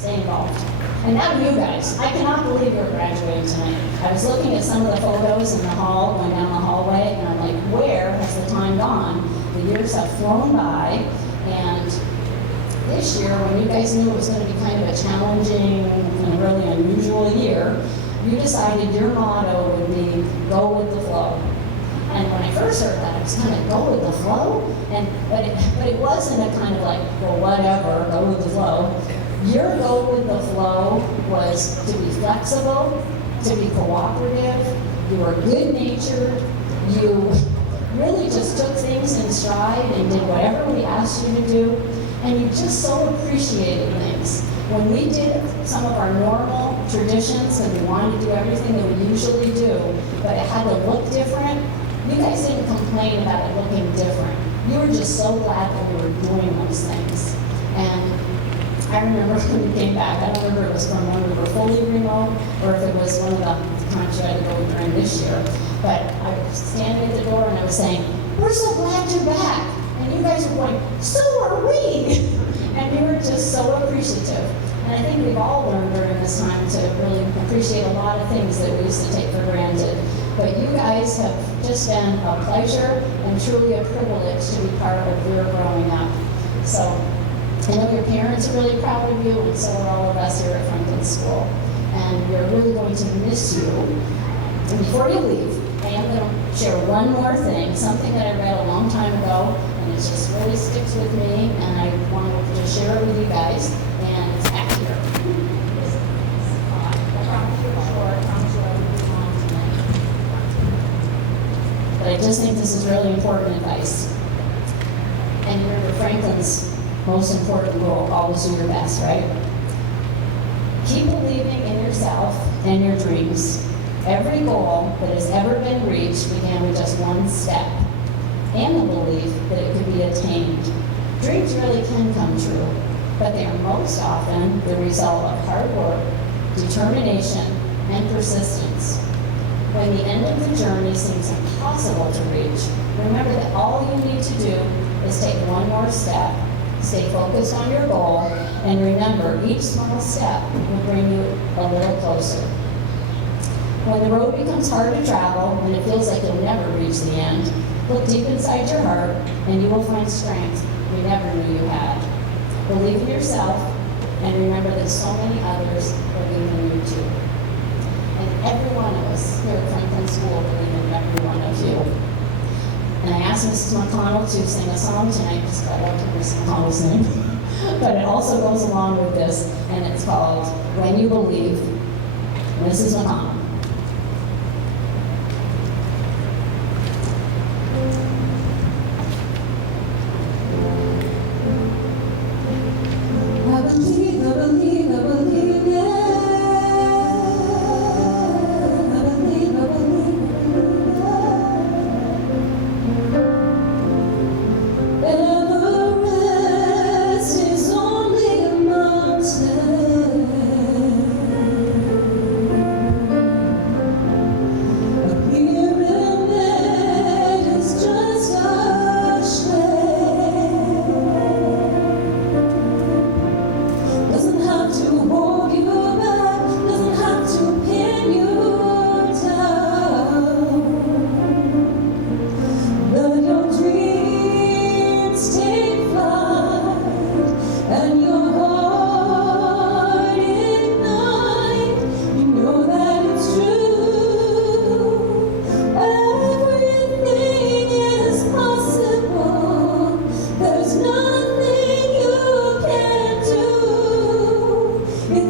Stay involved. And now you guys, I cannot believe you're graduating tonight. I was looking at some of the photos in the hall, going down the hallway, and I'm like, where has the time gone? The years have flown by, and this year, when you guys knew it was going to be kind of a challenging and really unusual year, you decided your motto would be, go with the flow. And when I first heard that, I was kind of, go with the flow? But it wasn't a kind of like, well, whatever, go with the flow. Your go with the flow was to be flexible, to be cooperative, you were good-natured, you really just took things in stride and did whatever we asked you to do, and you just so appreciated things. When we did some of our normal traditions and we wanted to do everything that we usually do, but it had to look different, you guys didn't complain about it looking different. You were just so glad that we were doing those things. And I remember when we came back, I don't remember if it was from when we were fully remote or if it was one of the times you had to go during this year. But I was standing at the door and I was saying, we're so glad you're back. And you guys were going, so are we. And you were just so appreciative. And I think we've all learned during this time to really appreciate a lot of things that we used to take for granted. But you guys have just been a pleasure and truly a privilege to be part of your growing up. So I know your parents are really proud of you, and so are all of us here at Franklin School. And we're really going to miss you. And before you leave, I am going to share one more thing, something that I read a long time ago, and it just really sticks with me, and I want to share it with you guys. And it's back here. But I just think this is really important advice. And remember, Franklin's most important goal, always do your best, right? Keep believing in yourself and your dreams. Every goal that has ever been reached began with just one step and the belief that it could be attained. Dreams really can come true, but they are most often the result of hard work, determination, and persistence. When the end of the journey seems impossible to reach, remember that all you need to do is take one more step. Stay focused on your goal, and remember, each small step will bring you a little closer. When the road becomes hard to travel, and it feels like you'll never reach the end, look deep inside your heart, and you will find strength you never knew you had. Believe in yourself, and remember that so many others believe in you too. And every one of us here at Franklin School believe in every one of you. And I asked Mrs. McConnell to sing a song tonight, because I love Mrs. McConnell's name. But it also goes along with this, and it's called When You Believe. Mrs. McConnell. I believe, I believe, I believe, yeah. It's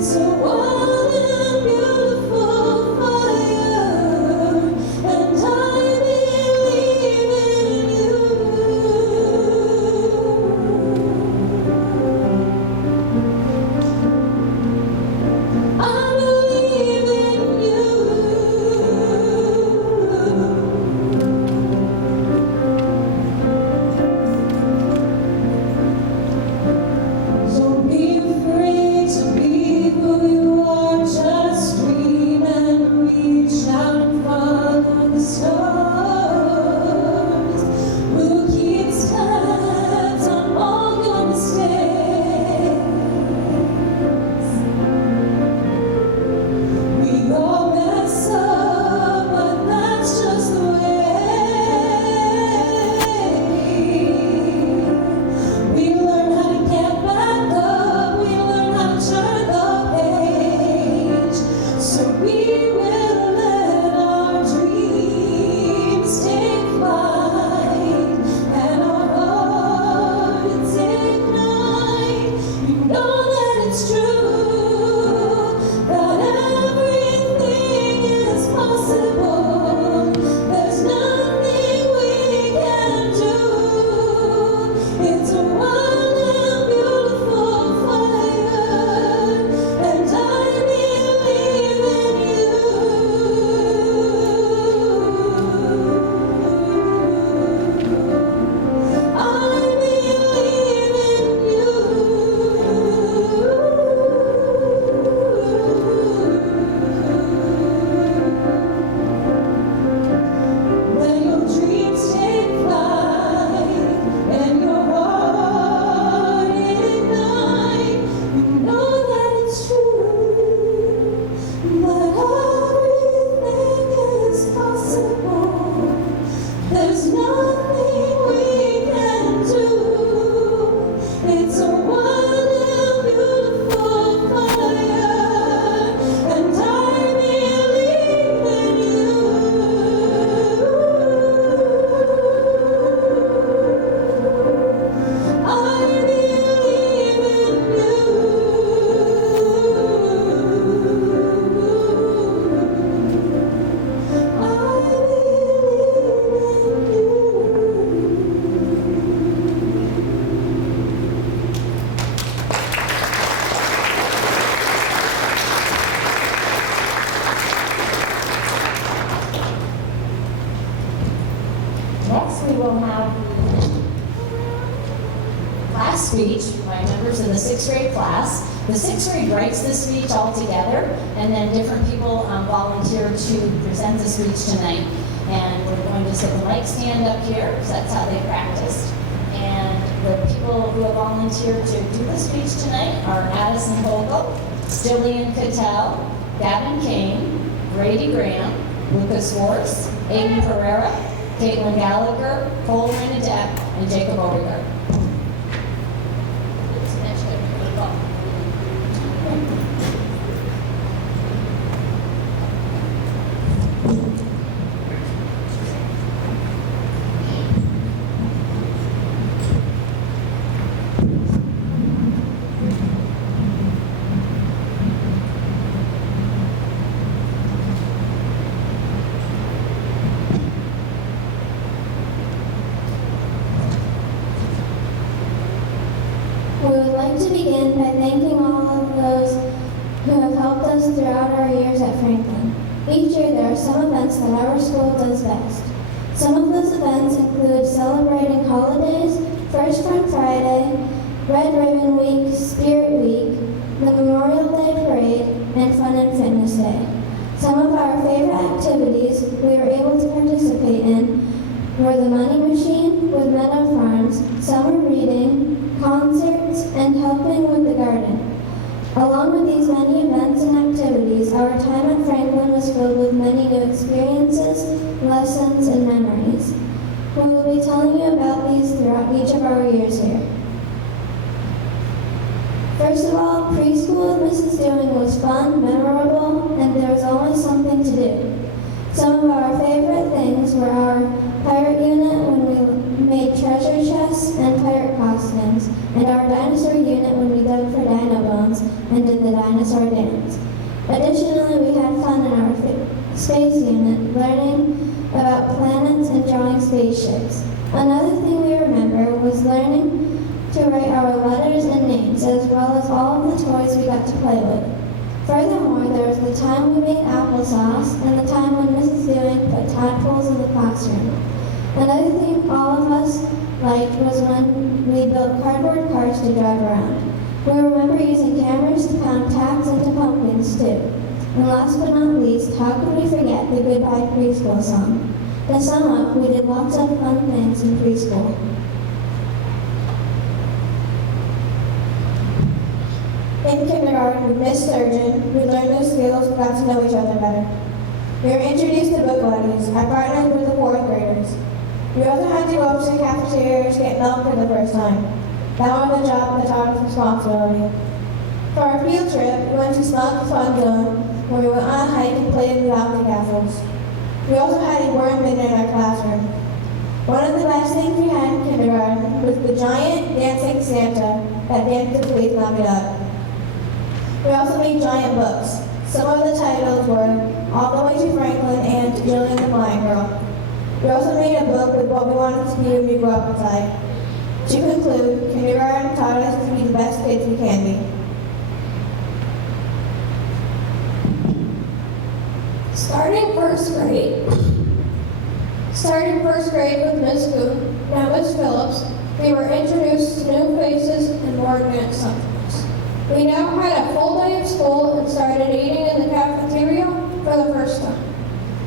The sixth grade writes the speech all together, and then different people volunteer to present the speech tonight. And we're going to set the mic stand up here, because that's how they practiced. And the people who have volunteered to do the speech tonight are Addison Vogel, Jillian Cattell, Gavin Kane, Brady Graham, Lucas Schwartz, Aiden Pereira, Caitlin Gallagher, Cole Renadette, and Jacob Overgaard. We would like to begin by thanking all of those who have helped us throughout our years at Franklin. Each year there are some events that our school does best. Some of those events include celebrating holidays, First Fun Friday, Red Ribbon Week, Spirit Week, the Memorial Day Parade, and Fun and Fitness Day. Some of our favorite activities we were able to participate in were the Money Machine with Meadow Farms, summer reading, concerts, and helping with the garden. Along with these many events and activities, our time at Franklin was filled with many new experiences, lessons, and memories. We will be telling you about these throughout each of our years here. First of all, preschool with Mrs. Dewing was fun, memorable, and there was always something to do. Some of our favorite things were our pirate unit when we made treasure chests and pirate costumes, and our dinosaur unit when we dug for dino bones and did the dinosaur dance. Additionally, we had fun in our space unit, learning about planets and drawing spaceships. Another thing we remember was learning to write our letters and names, as well as all of the toys we got to play with. Furthermore, there was the time we made applesauce and the time when Mrs. Dewing put tadpoles in the classroom. Another thing all of us liked was when we built cardboard cars to drive around. We remember using cameras to pound tacks into pumpkins too. And last but not least, how could we forget the Goodbye Preschool song? To sum up, we did lots of fun things in preschool. In kindergarten with Miss Sturgeon, we learned new skills and got to know each other better. We were introduced to book buddies. I partnered with the fourth graders. We also had to go up to the cafeteria to get milk for the first time. That was a job that taught us responsibility. For our field trip, we went to Smug Fun Zone, where we went on a hike and played in the bouncy castles. We also had a worm bin in our classroom. One of the best things we had in kindergarten was the giant dancing Santa that danced the police knocked it up. We also made giant books. Some of the titles were All the Way to Franklin and Jillian the Flying Girl. We also made a book with what we wanted to be when we grew up inside. To conclude, kindergarten taught us to be the best kids we can be. Starting first grade with Miss Boone, now Miss Phillips, we were introduced to new faces and more advanced subjects. We now had a full day of school and started eating in the cafeteria for the first time.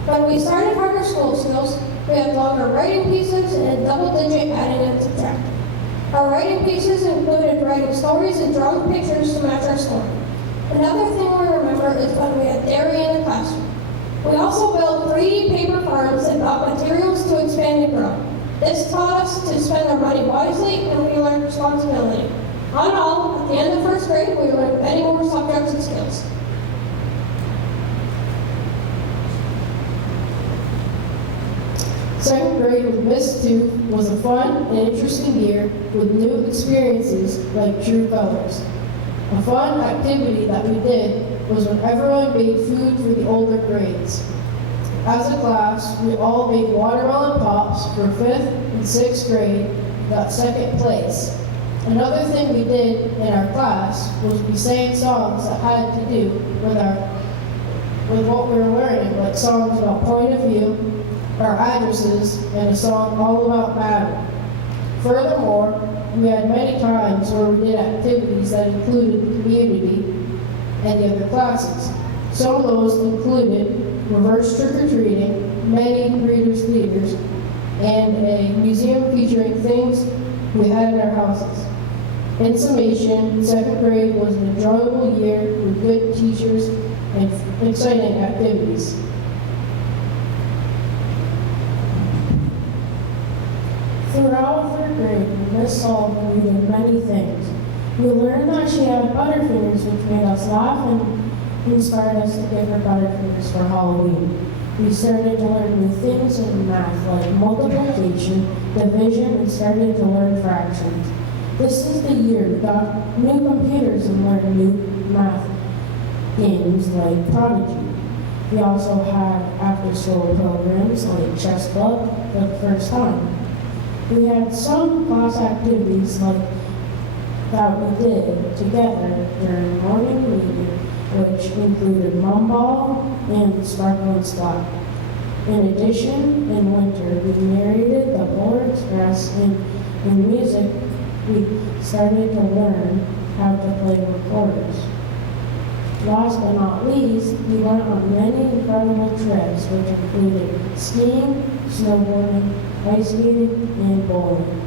When we started harder school skills, we had longer writing pieces and a double-digit adding and subtracting. Our writing pieces included writing stories and drawing pictures to match our story. Another thing we remember is when we had dairy in the classroom. We also built 3D paper farms and bought materials to expand and grow. This taught us to spend our money wisely, and we learned responsibility. All in all, at the end of first grade, we learned many more subjects and skills. Second grade with Miss Tooth was a fun and interesting year with new experiences like True Colors. A fun activity that we did was when everyone made food for the older grades. As a class, we all made watermelon pops for 5th and 6th grade, got second place. Another thing we did in our class was we sang songs that had to do with what we were learning, like songs about point of view, our addresses, and a song all about matter. Furthermore, we had many times where we did activities that included the community and the other classes. Some of those included reverse trick-or-treating, many readers' theaters, and a museum featuring things we had in our houses. In summation, second grade was an enjoyable year with good teachers and exciting activities. Throughout third grade, Miss Sullivan did many things. We learned that she had butterfingers, which made us laugh and inspired us to give her butterfingers for Halloween. We started to learn new things in math, like multiplication, division, and started to learn fractions. This is the year we got new computers and learned new math games like Prodigy. We also had after-school programs like chess club for the first time. We had some class activities like that we did together during morning reading, which included mum ball and sparkle and splat. In addition, in winter, we narrated the Polar Express, and in music, we started to learn how to play recorders. Last but not least, we went on many incredible trips, which included skiing, snowboarding, ice skating, and bowling.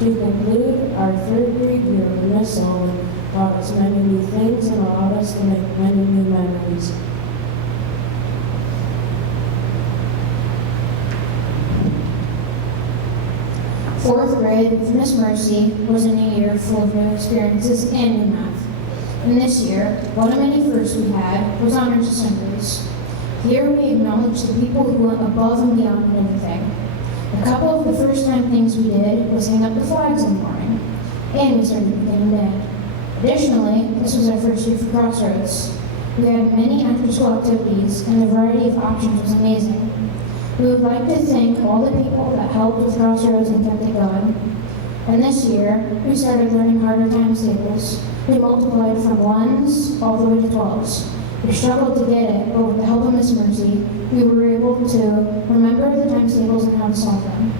To conclude, our third grade year with Miss Sullivan taught us many new things and allowed us to make many new memories. Fourth grade with Miss Mercy was a new year full of new experiences and new math. And this year, one of many firsts we had was honors assemblies. Here we acknowledged the people who went above and beyond in everything. A couple of the first time things we did was hang up the flags in the morning, and we started beginning band. Additionally, this was our first year for Crossroads. We had many after-school activities, and the variety of options was amazing. We would like to thank all the people that helped with Crossroads and kept it going. And this year, we started learning harder times tables. We multiplied from 1s all the way to 12s. We struggled to get it, but with the help of Miss Mercy, we were able to remember the times tables and how to solve them.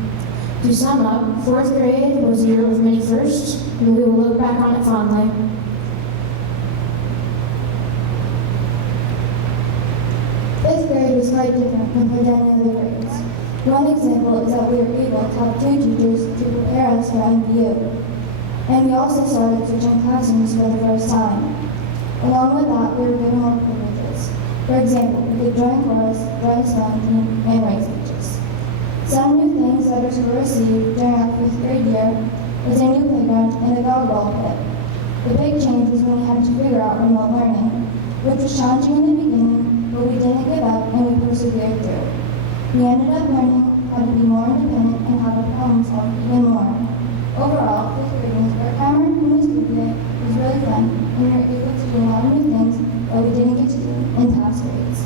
To sum up, fourth grade was a year of many firsts, and we will look back on it fondly. Fifth grade was quite different compared to any other grades. One example is that we were able to have two teachers to prepare us for MVU. And we also started switching classrooms for the first time. Along with that, we were given more privileges. For example, we could join chorus, join spelling team, and write speeches. Some new things letters were received during our fifth grade year was a new playground and a volleyball pit. The big change was when we had to figure out remote learning, which was challenging in the beginning, but we didn't give up and we persevered through. We ended up learning how to be more independent and how to problem solve even more. Overall, fifth grade was our camera and was really fun, and we were able to do a lot of new things that we didn't get to do in past grades.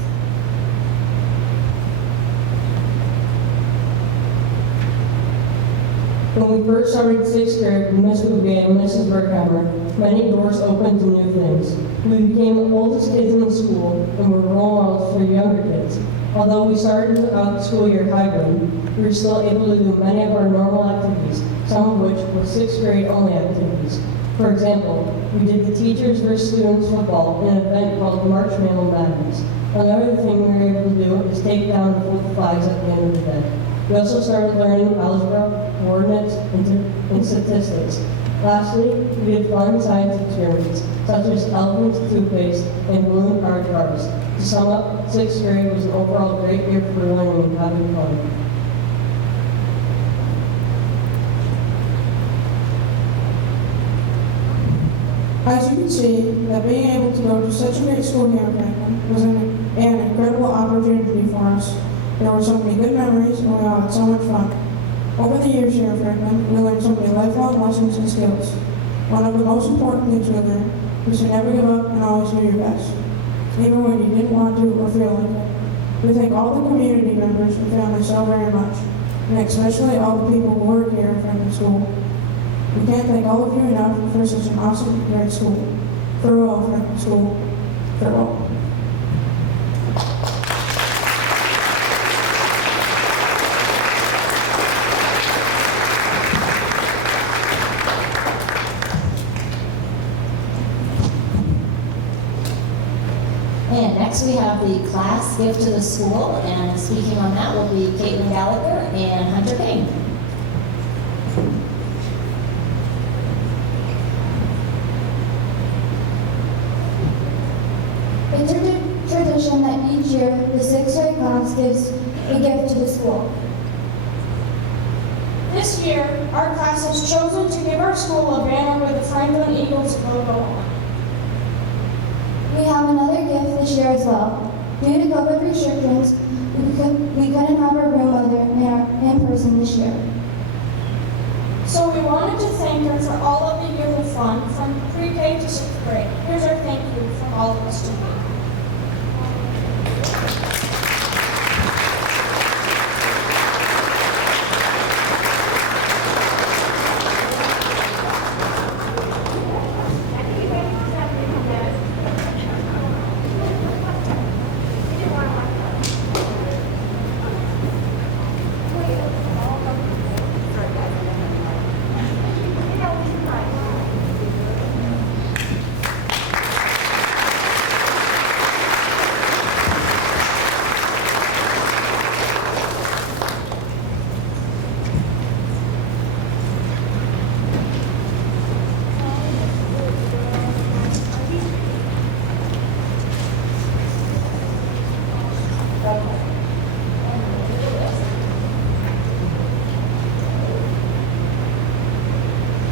When we first started sixth grade with Miss P.E.G and Mrs. Berghammer, many doors opened to new things. We became the oldest kids in the school and were role models for younger kids. Although we started out the school year hybrid, we were still able to do many of our normal activities, some of which were sixth grade only activities. For example, we did the teachers versus students football in an event called Marshmallow Madness. Another thing we were able to do is take down and fold the flags at the end of the day. We also started learning algebra, coordinates, and statistics. Lastly, we did fun science experiments, such as elephant toothpaste and balloon art cars. To sum up, sixth grade was an overall great year for learning and having fun. As you can see, that being able to go to such a great school here in Franklin was an incredible opportunity for us. There were so many good memories, and we all had so much fun. Over the years here in Franklin, we learned so many lifelong lessons and skills. One of the most important things we learned was to never give up and always do your best, even when you didn't want to or feel like it. We thank all the community members and families so very much, and especially all the people who work here in Franklin School. We can't thank all of you enough for such an awesome, great school. Farewell, Franklin School. Farewell. And next we have the class gift to the school, and speaking on that will be Caitlin Gallagher and Hunter Payne. It's a tradition that each year the sixth grade class gives a gift to the school. This year, our class has chosen to give our school a banner with the Franklin Eagles logo on it. We have another gift this year as well. Due to COVID restrictions, we couldn't have our room mother in person this year. So we wanted to thank her for all of the years of fun from pre-K to 6th grade. Here's our thank you from all of us to you.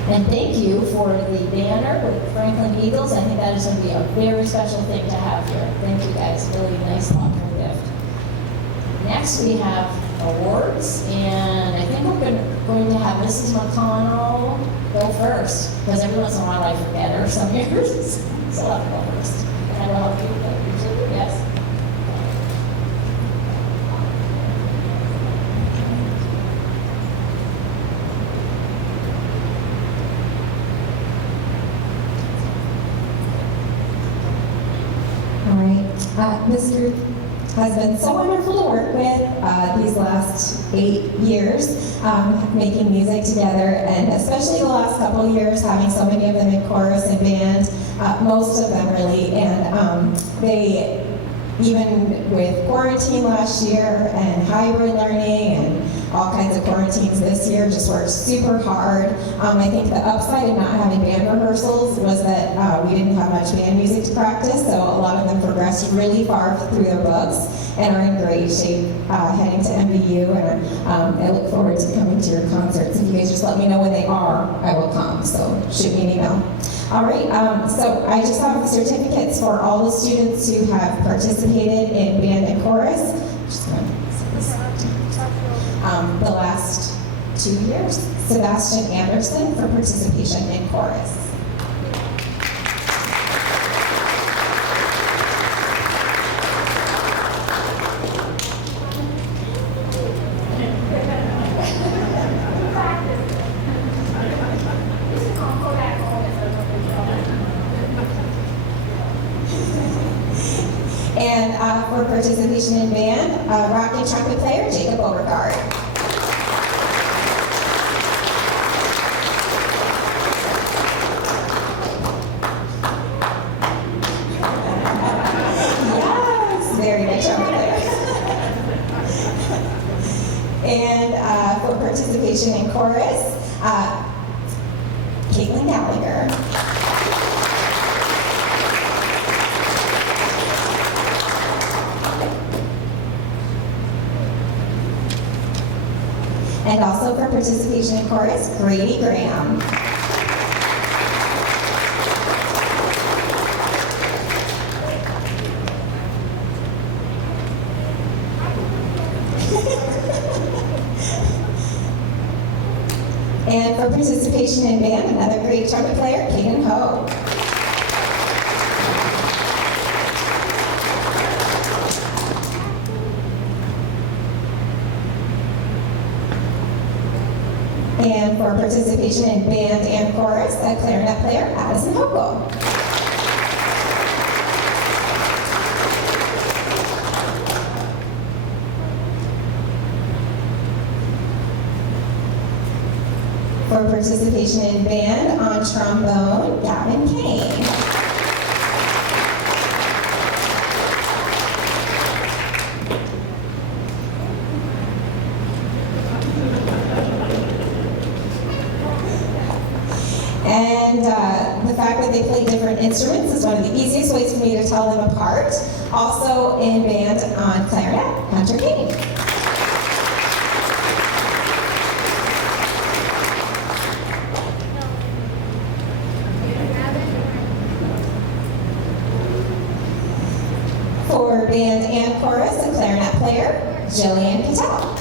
And thank you for the banner with Franklin Eagles. I think that is going to be a very special thing to have here. Thank you guys, really nice thoughtful gift. Next we have awards, and I think we're going to have Mrs. McConnell go first, because every once in a while I forget her some years, so I'll go first. And I will help you, yes. All right. This group has been so wonderful to work with these last 8 years, making music together, and especially the last couple of years, having so many of them in chorus and band, most of them really, and they, even with quarantine last year and hybrid learning and all kinds of quarantines this year, just worked super hard. I think the upside of not having band rehearsals was that we didn't have much band music to practice, so a lot of them progressed really far through their books and are in great shape heading to MBU, and I look forward to coming to your concerts. If you guys just let me know when they are, I will come, so shoot me an email. All right, so I just have certificates for all the students who have participated in band and chorus. Just gonna see this. The last 2 years. Sebastian Anderson for participation in chorus. And for participation in band, rock and trumpet player Jacob Beauregard. Yes, very good trumpet player. And for participation in chorus, Caitlin Gallagher. And also for participation in chorus, Grady Graham. And for participation in band, another great trumpet player, Kaden Ho. And for participation in band and chorus, a clarinet player, Addison Hochul. For participation in band on trombone, Gavin Kane. And the fact that they play different instruments is one of the easiest ways for me to tell them apart. Also in band on clarinet, Hunter King. For band and chorus, a clarinet player, Jillian Patel.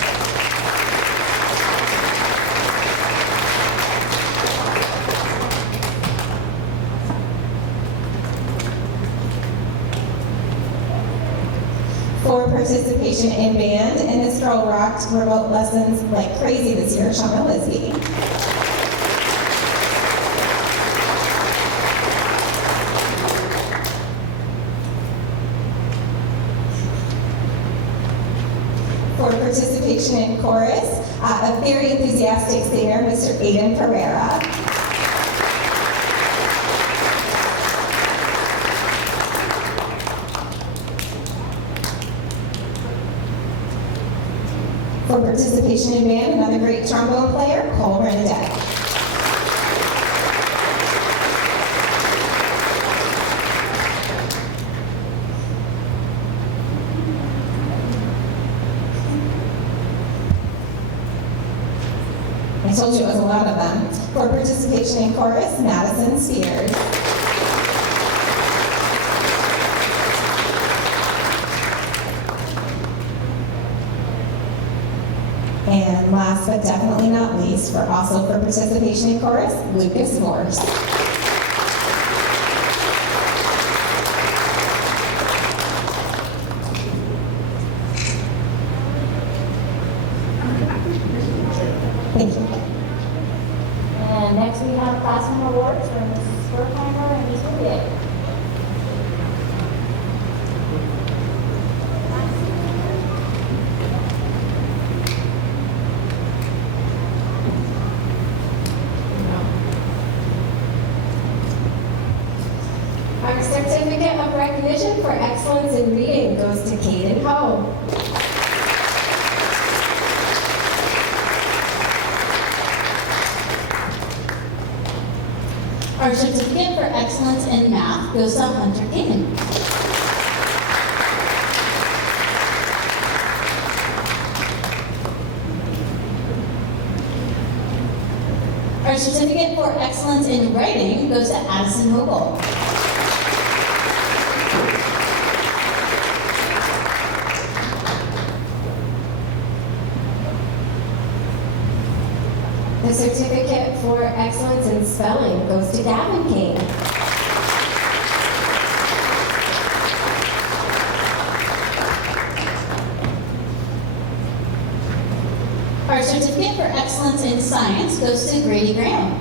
For participation in band, and this girl rocked remote lessons like crazy this year, Shauna Lisby. For participation in chorus, a very enthusiastic singer, Mr. Aiden Pereira. For participation in band, another great trombone player, Cole Renadette. I told you it was a lot of them. For participation in chorus, Madison Spears. And last but definitely not least, for participation in chorus, Lucas Morse. Thank you. And next we have classroom awards for Mrs. Wertheimer and Mr. Bouvier. Our certificate of recognition for excellence in reading goes to Caden Ho. Our certificate for excellence in math goes to Hunter King. Our certificate for excellence in writing goes to Addison Hobel. The certificate for excellence in spelling goes to Gavin King. Our certificate for excellence in science goes to Grady Graham.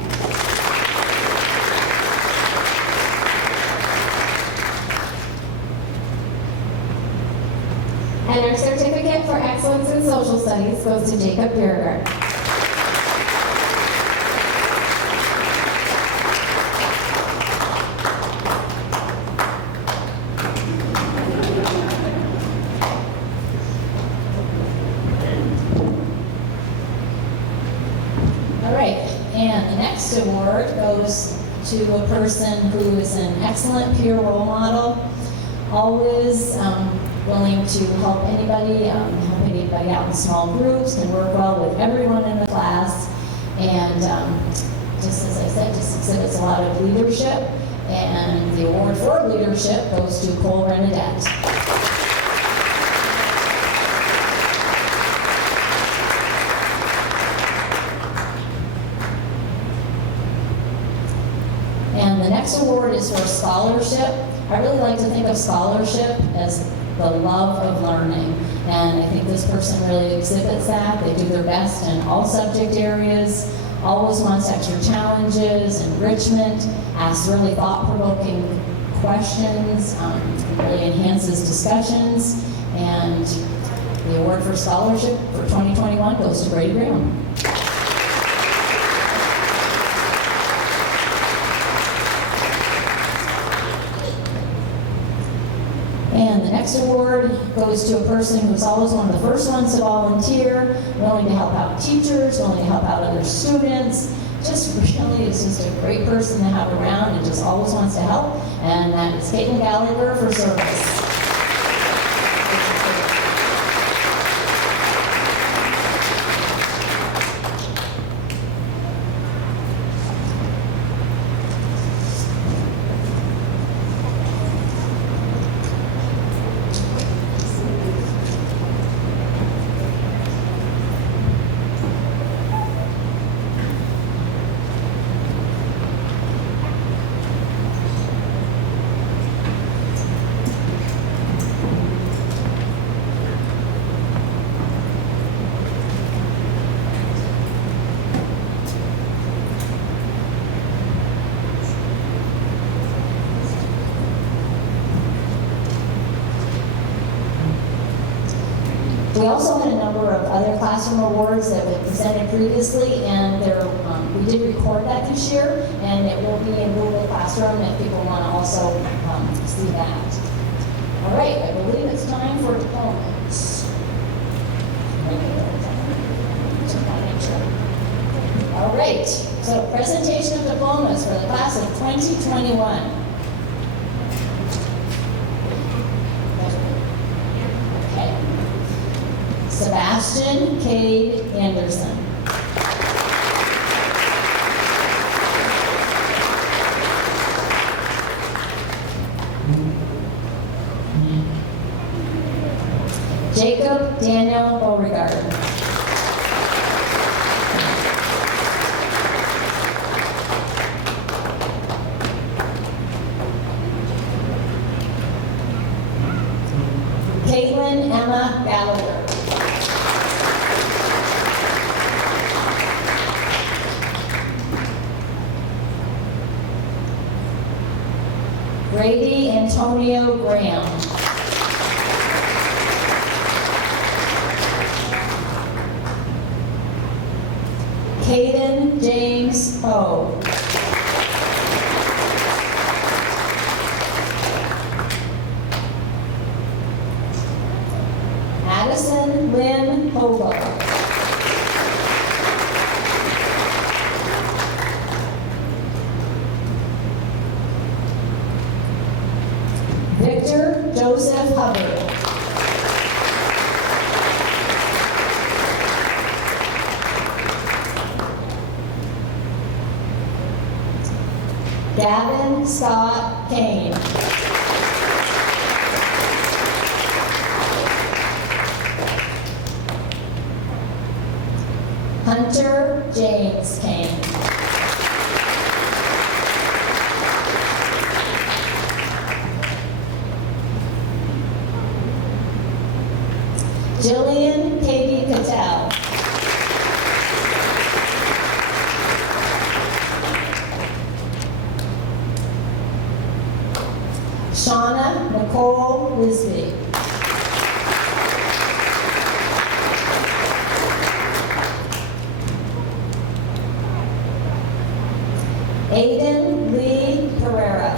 And our certificate for excellence in social studies goes to Jacob Bierger. All right, and the next award goes to a person who is an excellent peer role model, always willing to help anybody out in small groups, can work well with everyone in the class, and just as I said, just exhibits a lot of leadership, and the award for leadership goes to Cole Renadette. And the next award is for scholarship. I really like to think of scholarship as the love of learning. And I think this person really exhibits that. They do their best in all subject areas, always wants extra challenges, enrichment, asks really thought-provoking questions, really enhances discussions. And the award for scholarship for 2021 goes to Grady Graham. And the next award goes to a person who's always one of the first ones to volunteer, willing to help out teachers, willing to help out other students, just really is just a great person to have around and just always wants to help. And that is Caitlin Gallagher for service. We also had a number of other classroom awards that were presented previously, and we did record that this year, and it will be in Google Classroom if people want to also see that. All right, I believe it's time for diplomas. All right, so presentation of diplomas for the class of 2021. Sebastian Cade Anderson. Jacob Daniel Beauregard. Caitlin Emma Gallagher. Brady Antonio Graham. Caden James Ho. Addison Lynn Hobo. Victor Joseph Hubbard. Gavin Scott Kane. Hunter James Kane. Jillian Katie Cattell. Shauna Nicole Lisby. Aiden Lee Pereira.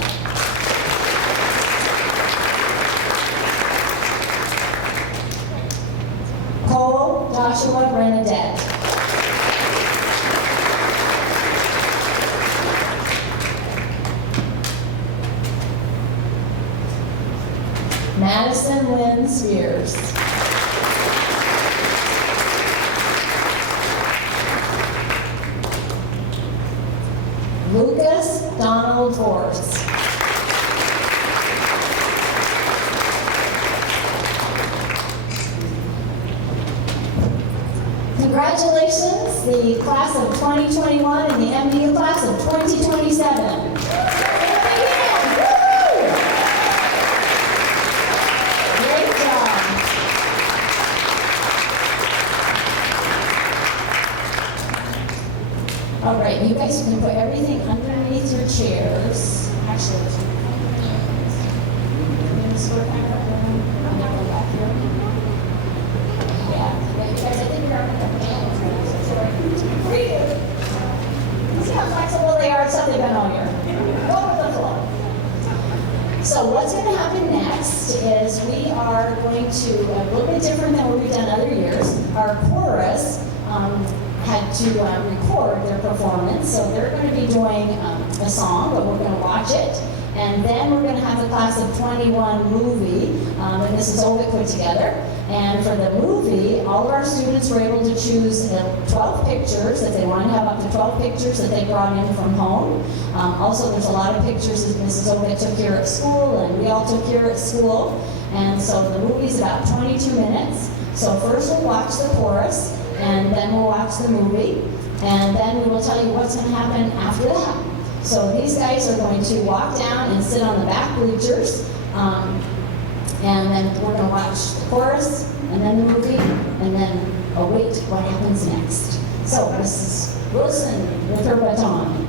Cole Joshua Bernadette. Madison Lynn Spears. Lucas Donald Force. Congratulations, the class of 2021 and the MDU class of 2027. Great job. All right, you guys can put everything underneath your chairs. Actually, see how flexible they are, except they've been all year. Go with the flow. So what's going to happen next is we are going to, a little bit different than what we've done other years, our chorus had to record their performance. So they're going to be doing a song, but we're going to watch it. And then we're going to have the class of 21 movie that Mrs. Ovick put together. And for the movie, all of our students were able to choose 12 pictures, if they wanted to have up to 12 pictures that they brought in from home. Also, there's a lot of pictures that Mrs. Ovick took here at school, and we all took here at school. And so the movie's about 22 minutes. So first we'll watch the chorus, and then we'll watch the movie, and then we will tell you what's going to happen after that. So these guys are going to walk down and sit on the back bleachers, and then we're going to watch the chorus, and then the movie, and then await what happens next. So Mrs. Wilson with her baton.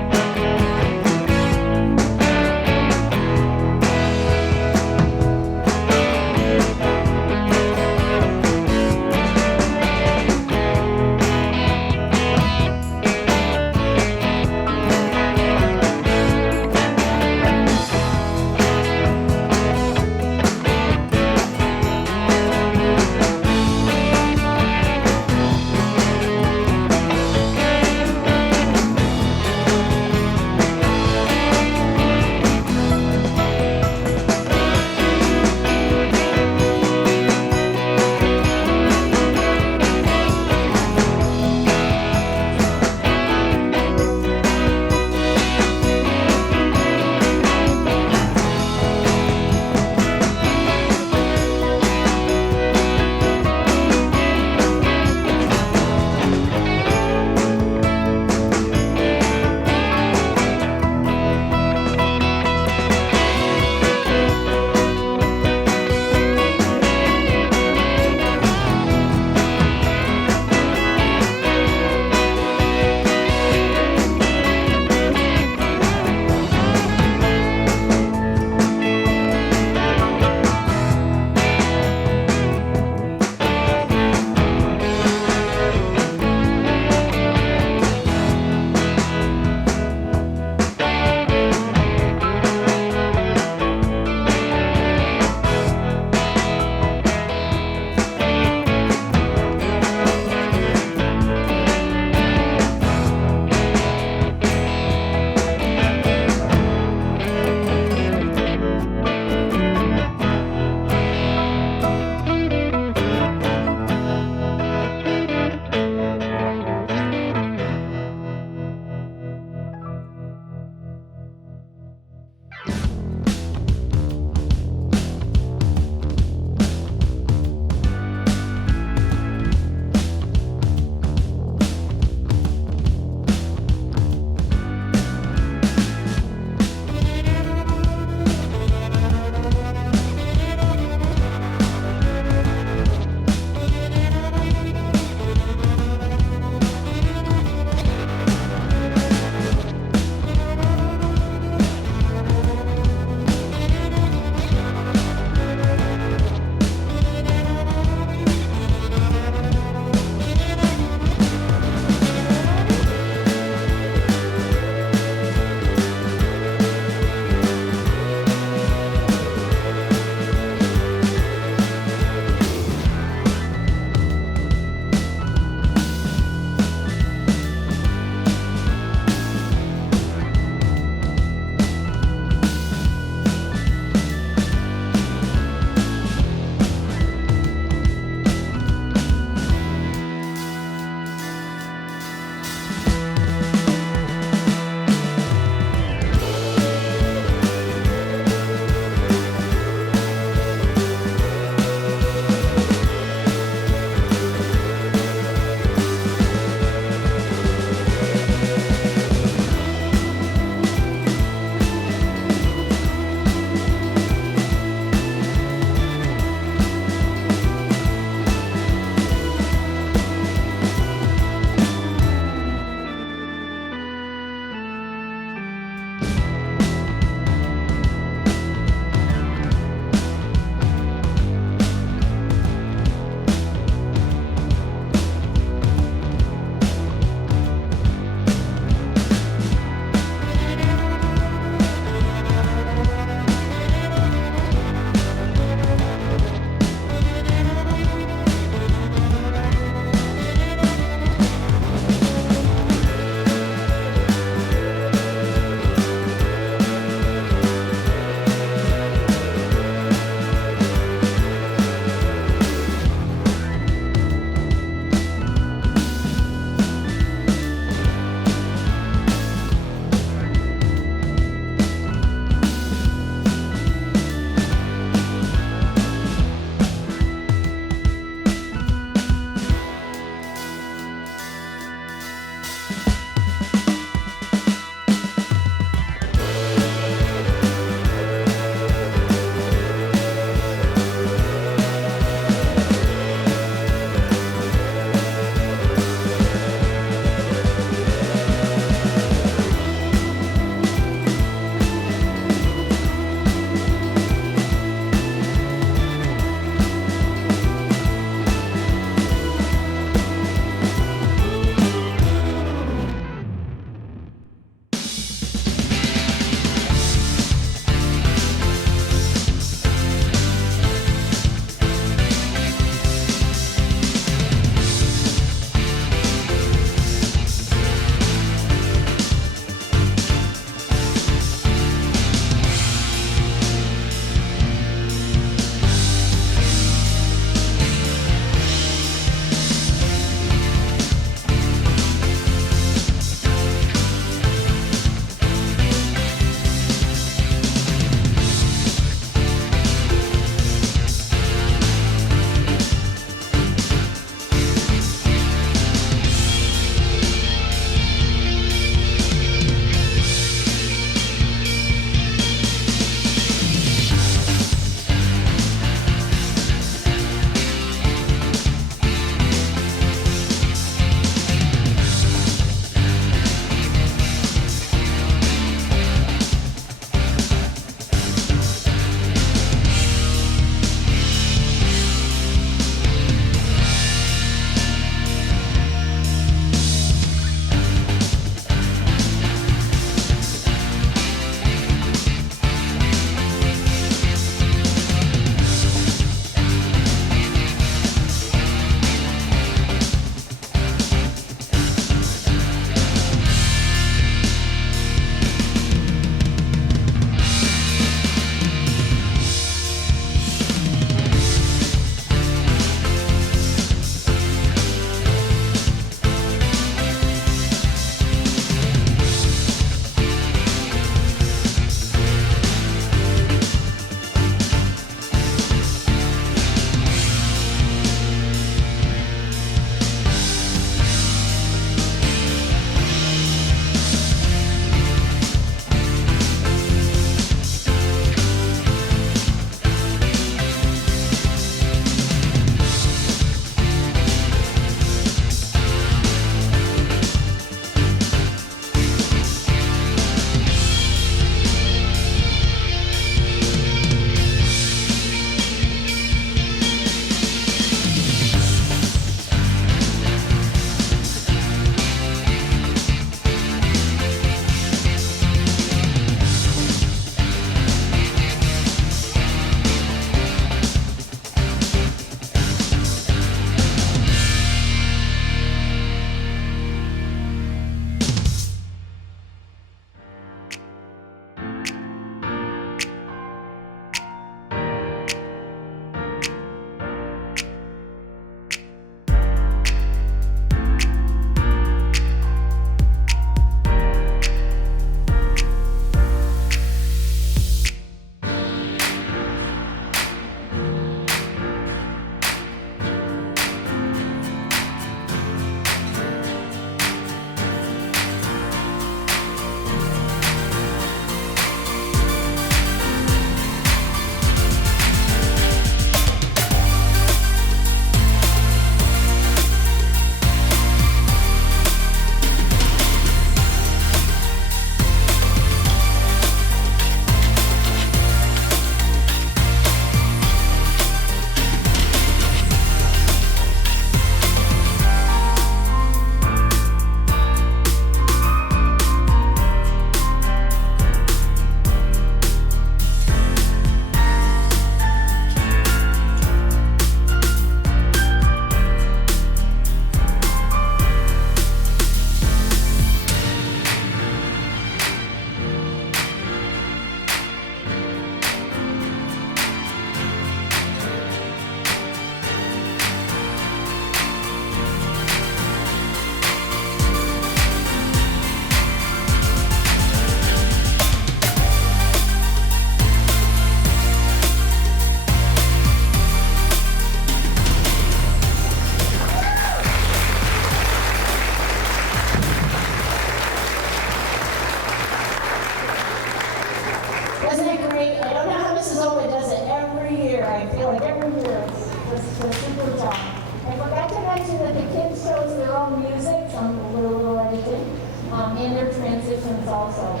presents also.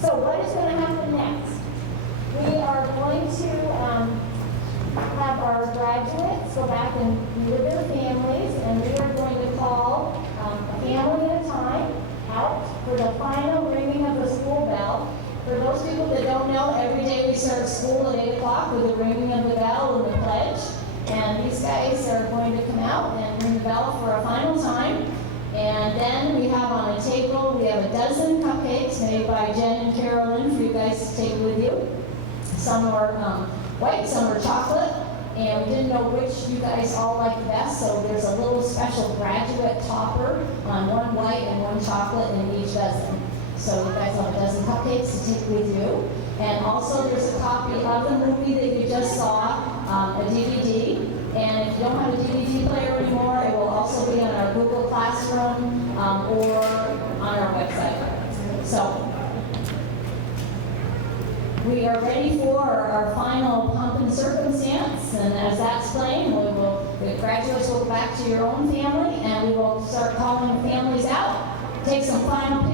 So what is going to happen next? We are going to have our graduates go back and be with their families, and we are going to call a family at a time out for the final ringing of the school bell. For those people that don't know, every day we start school at 8 o'clock with the ringing of the bell and the pledge. And these guys are going to come out and ring the bell for a final time. And then we have on a table, we have a dozen cupcakes made by Jen and Carolyn for you guys to take with you. Some are white, some are chocolate, and we didn't know which you guys all like the best, so there's a little special graduate topper on one white and one chocolate in each dozen. So you guys have a dozen cupcakes to take with you. And also there's a copy of the movie that you just saw, a DVD. And if you don't have a DVD player anymore, it will also be on our Google Classroom or on our website. So we are ready for our final Pomp and Circumstance, and as that's playing, the graduates will go back to your own family, and we will start calling families out, take some final